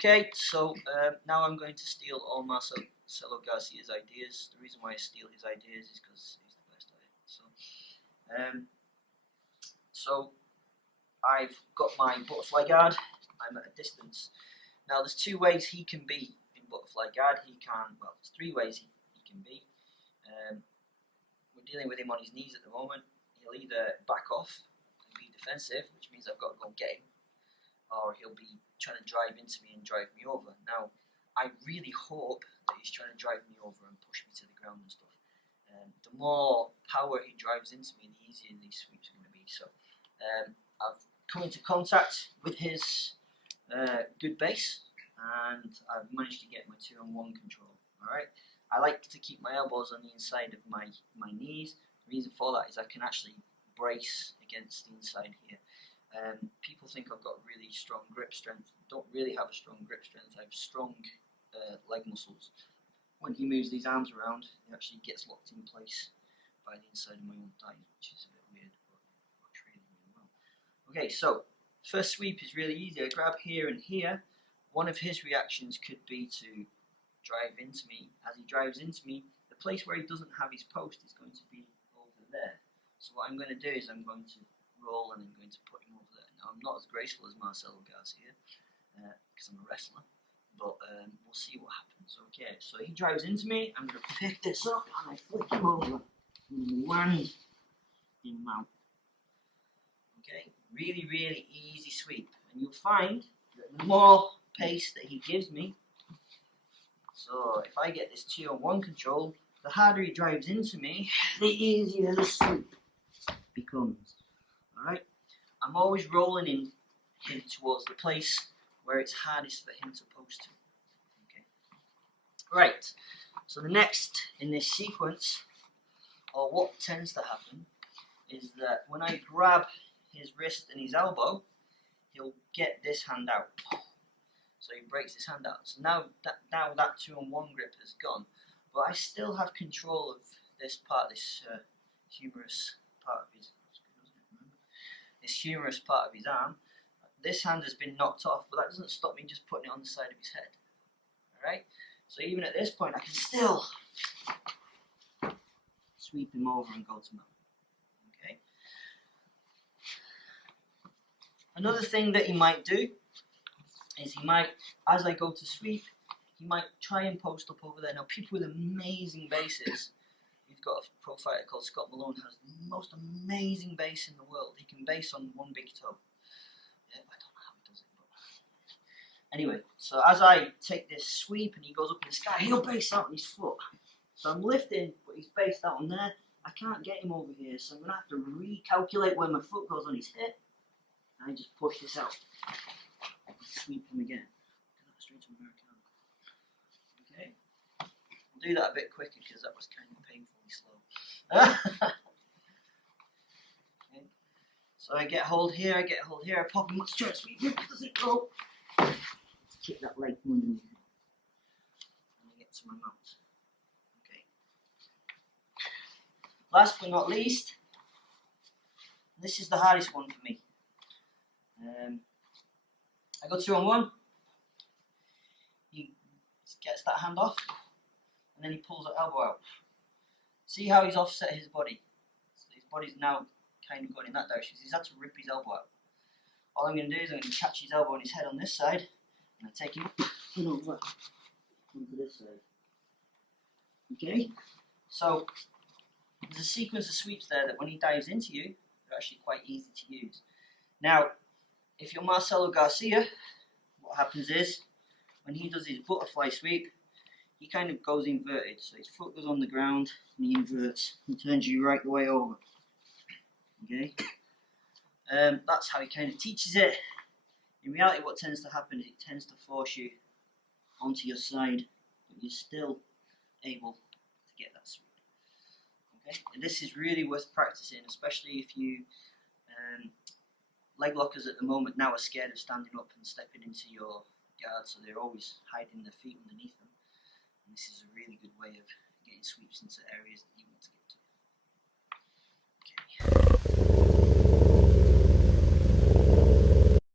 Okay, so now I'm going to steal all Marcelo Garcia's ideas. The reason why I steal his ideas is because he's the best at it. So I've got my butterfly guard. I'm at a distance. Now there's two ways he can be in butterfly guard. There's three ways he can be. We're dealing with him on his knees at the moment. He'll either back off and be defensive, which means I've got to go and get him, or he'll be trying to drive into me and drive me over. Now, I really hope that he's trying to drive me over and push me to the ground and stuff. The more power he drives into me, the easier these sweeps are going to be. So I've come into contact with his good base, and I've managed to get my 2-on-1 control. Alright, I like to keep my elbows on the inside of my knees. The reason for that is I can actually brace against the inside here. People think I've got really strong grip strength. I don't really have a strong grip strength. I have strong leg muscles. When he moves these arms around, it actually gets locked in place by the inside of my own thigh, which is a bit weird, but it works really, really well. Okay, so first sweep is really easy. I grab here and here. One of his reactions could be to drive into me. As he drives into me, the place where he doesn't have his post is going to be over there. So what I'm going to do is I'm going to roll and I'm going to put him over there. Now I'm not as graceful as Marcelo Garcia because I'm a wrestler, but we'll see what happens. Okay, so he drives into me. I'm going to pick this up and I flick him over and land in mount. Okay, really, really easy sweep, and you'll find that the more pace that he gives me, so if I get this 2-on-1 control, the harder he drives into me, the easier the sweep becomes. Alright, I'm always rolling him towards the place where it's hardest for him to post to. Okay. Right, so the next in this sequence, or what tends to happen, is that when I grab his wrist and his elbow, he'll get this hand out. So he breaks his hand out. So now that 2-on-1 grip has gone, but I still have control of this part, this humerus part of his. This humerus part of his arm. This hand has been knocked off, but that doesn't stop me just putting it on the side of his head. Alright? So even at this point, I can still sweep him over and go to mount. Okay? Another thing that he might do is he might, as I go to sweep, he might try and post up over there. Now, people with amazing bases, we've got a pro fighter called Scott Malone, has the most amazing base in the world. He can base on one big toe. Yeah, I don't know how he does it, but anyway, so as I take this sweep and he goes up in the sky, he'll base out on his foot. So I'm lifting, but he's based out on there. I can't get him over here, so I'm going to have to recalculate where my foot goes on his hip. And I just push this out. Sweep him again. Straight to Americano. Okay. I'll do that a bit quicker because that was kind of painfully slow. Okay. So I get hold here, I pop him, let's try to sweep him, does it go? Let's kick that leg from underneath him. And I get to my mount. Okay. Last but not least, this is the hardest one for me. I go 2-on-1, he gets that hand off, and then he pulls that elbow out. See how he's offset his body? So his body's now kind of going in that direction. He's had to rip his elbow out. All I'm going to do is I'm going to catch his elbow on his head on this side, and I take him over onto this side. Okay? So, there's a sequence of sweeps there that when he dives into you, they're actually quite easy to use. Now, if you're Marcelo Garcia, what happens is, when he does his butterfly sweep, he kind of goes inverted. So his foot goes on the ground, and he inverts, and turns you right the way over. Okay? That's how he kind of teaches it. In reality, what tends to happen is it tends to force you onto your side, but you're still able to get that sweep. Okay? And this is really worth practicing, especially if you... leg lockers at the moment now are scared of standing up and stepping into your guard, so they're always hiding their feet underneath them. And this is a really good way of getting sweeps into areas that you want to